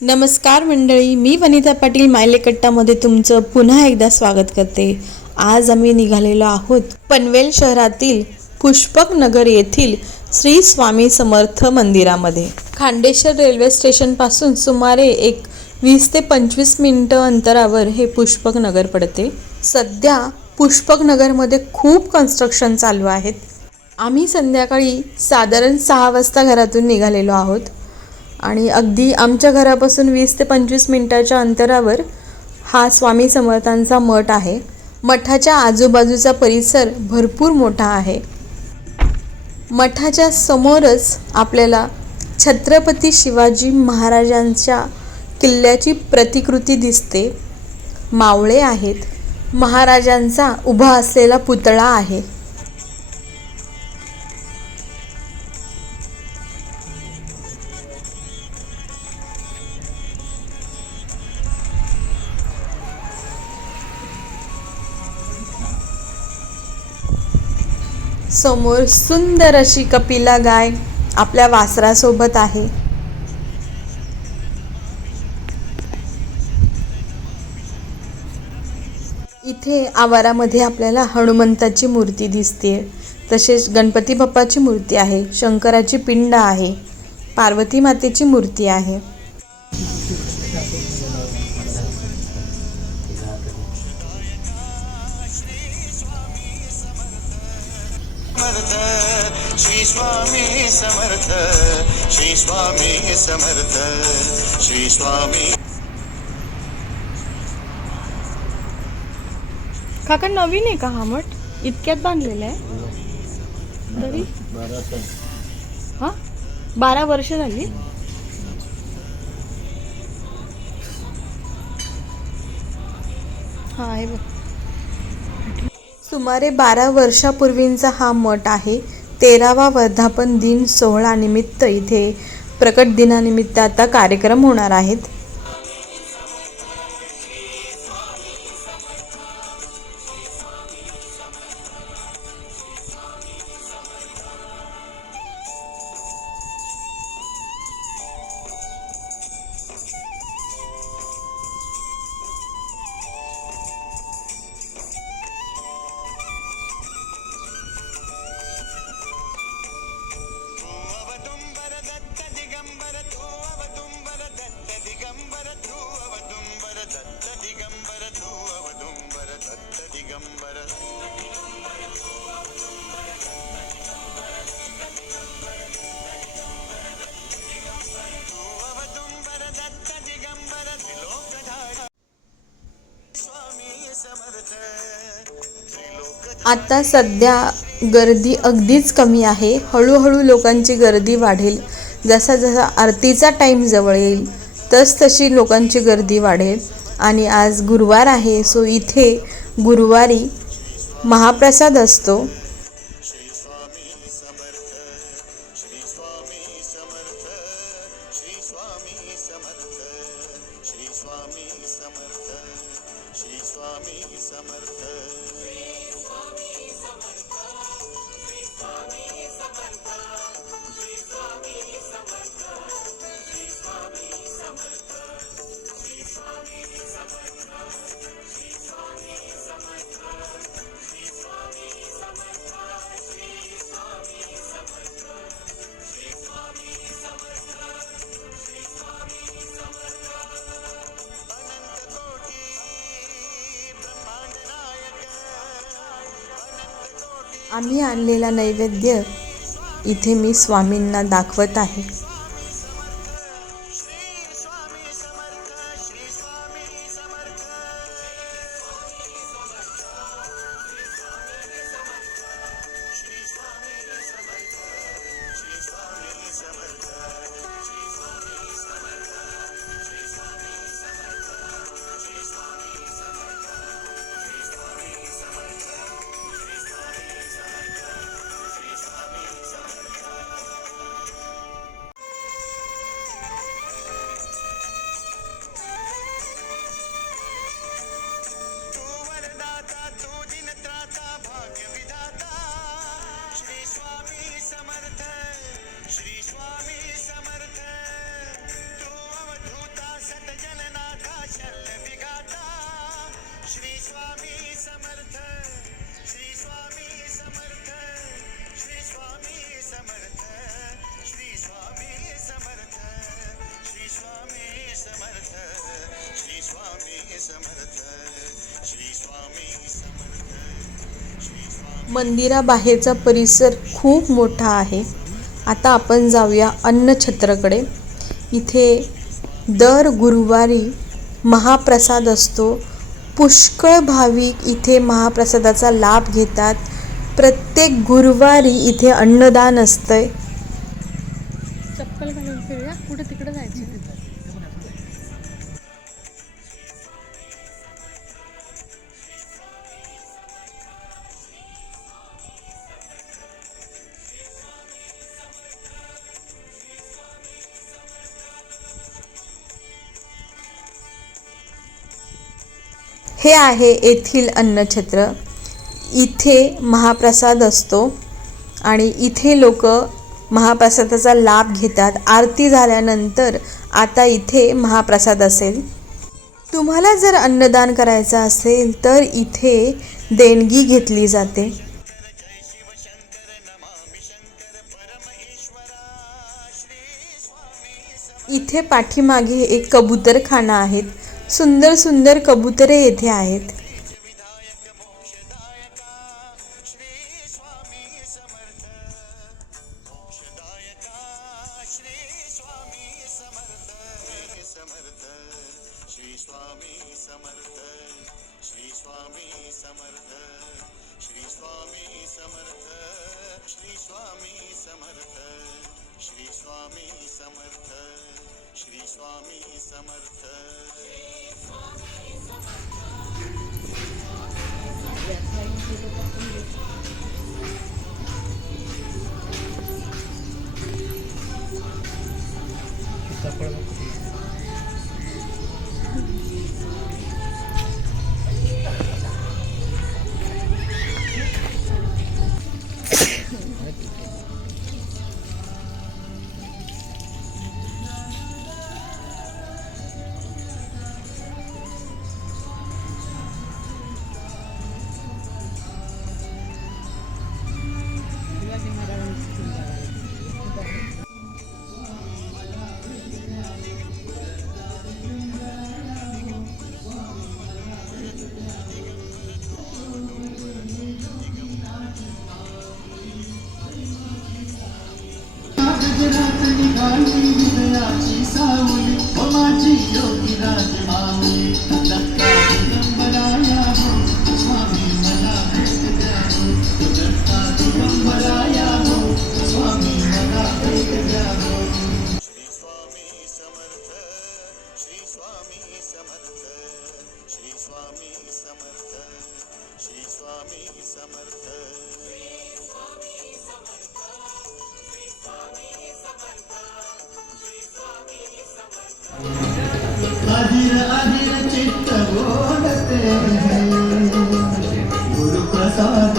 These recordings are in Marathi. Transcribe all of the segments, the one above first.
नमस्कार मंडळी मी वनिता पाटील मायलेकट्टामध्ये तुमचं पुन्हा एकदा स्वागत करते. आज आम्ही निघालेलो आहोत पनवेल शहरातील पुष्पक नगर येथील श्री स्वामी समर्थ मंदिरामध्ये. खांडेश्वर रेल्वे स्टेशनपासून सुमारे एक वीस ते पंचवीस मिनटं अंतरावर हे पुष्पक नगर पडते. सध्या पुष्पक नगरमध्ये खूप कन्स्ट्रक्शन चालू आहेत. आम्ही संध्याकाळी साधारण सहा वाजता घरातून निघालेलो आहोत. आणि अगदी आमच्या घरापासून वीस ते पंचवीस मिनटाच्या अंतरावर हा स्वामी समर्थांचा मठ आहे. मठाच्या आजूबाजूचा परिसर भरपूर मोठा आहे. मठाच्या समोरच आपल्याला छत्रपती शिवाजी महाराजांच्या किल्ल्याची प्रतिकृती दिसते. मावळे आहेत. महाराजांचा उभा असलेला पुतळा आहे. समोर सुंदर अशी कपिला गाय आपल्या वासरासोबत आहे. इथे आवारामध्ये आपल्याला हनुमंताची मूर्ती दिसते तसेच गणपती बाप्पाची मूर्ती आहे शंकराची पिंड आहे पार्वती मातेची मूर्ती आहे. समर्थ. श्री स्वामी समर्थ. श्री स्वामी समर्थ. श्री स्वामी काका नवीन आहे का हा मठ? इतक्यात बांधलेला आहे. तरी? हा? बारा वर्ष झाली? हा आहे बघ. सुमारे बारा वर्षापूर्वींचा हा मठ आहे. तेरावा वर्धापन दिन सोहळा निमित्त इथे प्रकट दिनानिमित्त आता कार्यक्रम होणार आहेत. आता सध्या गर्दी अगदीच कमी आहे. हळूहळू लोकांची गर्दी वाढेल. जसा जसा आरतीचा टाईम जवळ येईल तस तशी लोकांची गर्दी वाढेल. आणि आज गुरुवार आहे सो इथे गुरुवारी महाप्रसाद असतो. आम्ही आणलेला नैवेद्य इथे मी स्वामींना दाखवत आहे. मंदिराबाहेरचा परिसर खूप मोठा आहे. आता आपण जाऊया अन्नछत्रकडे. इथे दर गुरुवारी महाप्रसाद असतो. पुष्कळ भाविक इथे महाप्रसादाचा लाभ घेतात. प्रत्येक गुरुवारी इथे अन्नदान असतंय. चप्पल घालून फिरूया. कुठे तिकडे जायचं? हे आहे येथील अन्नछत्र. इथे महाप्रसाद असतो आणि इथे लोक महाप्रसादाचा लाभ घेतात. आरती झाल्यानंतर आता इथे महाप्रसाद असेल. तुम्हाला जर अन्नदान करायचं असेल तर इथे देणगी घेतली जाते. इथे पाठीमागे एक कबूतरखाना आहेत. सुंदर सुंदर कबुतरे येथे आहेत. विधायक श्री स्वामी समर्थ श्री स्वामी समर्थ समर्थ. श्री स्वामी समर्थ. श्री सावली ओ माझी योगी राजमाऊली दत्ता दिगंबराया हो स्वामी मला भेट द्या हो. दत्ता दिगंबराया हो स्वामी मला भेट द्या हो. श्री स्वामी समर्थ श्री स्वामी समर्थ श्री स्वामी समर्थ श्री स्वामी समर्थ. अधीर अधीर चित्त बोलते गुरु प्रसाद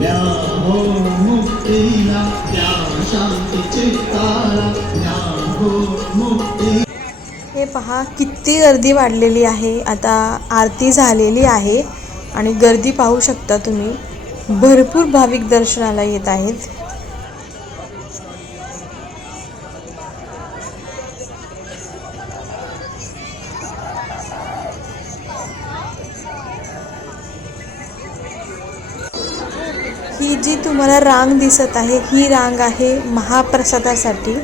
द्या हो मुक्तीला द्या शांती चित्ताला. द्या हो मुक्ती हे पहा किती गर्दी वाढलेली आहे. आता आरती झालेली आहे आणि गर्दी पाहू शकता तुम्ही. भरपूर भाविक दर्शनाला येत आहेत. ही जी तुम्हाला रांग दिसत आहे ही रांग आहे महाप्रसादासाठी.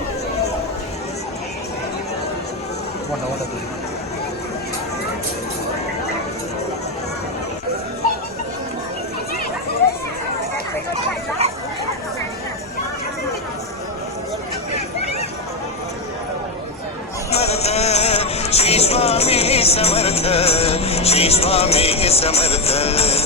समर्थ.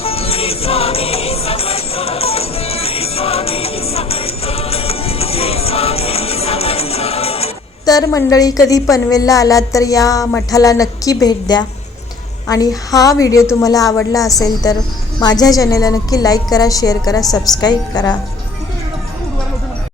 तर मंडळी कधी पनवेलला आलात तर या मठाला नक्की भेट द्या. आणि हा व्हिडिओ तुम्हाला आवडला असेल तर माझ्या चॅनेलला नक्की लाईक करा शेअर करा सबस्क्राईब करा.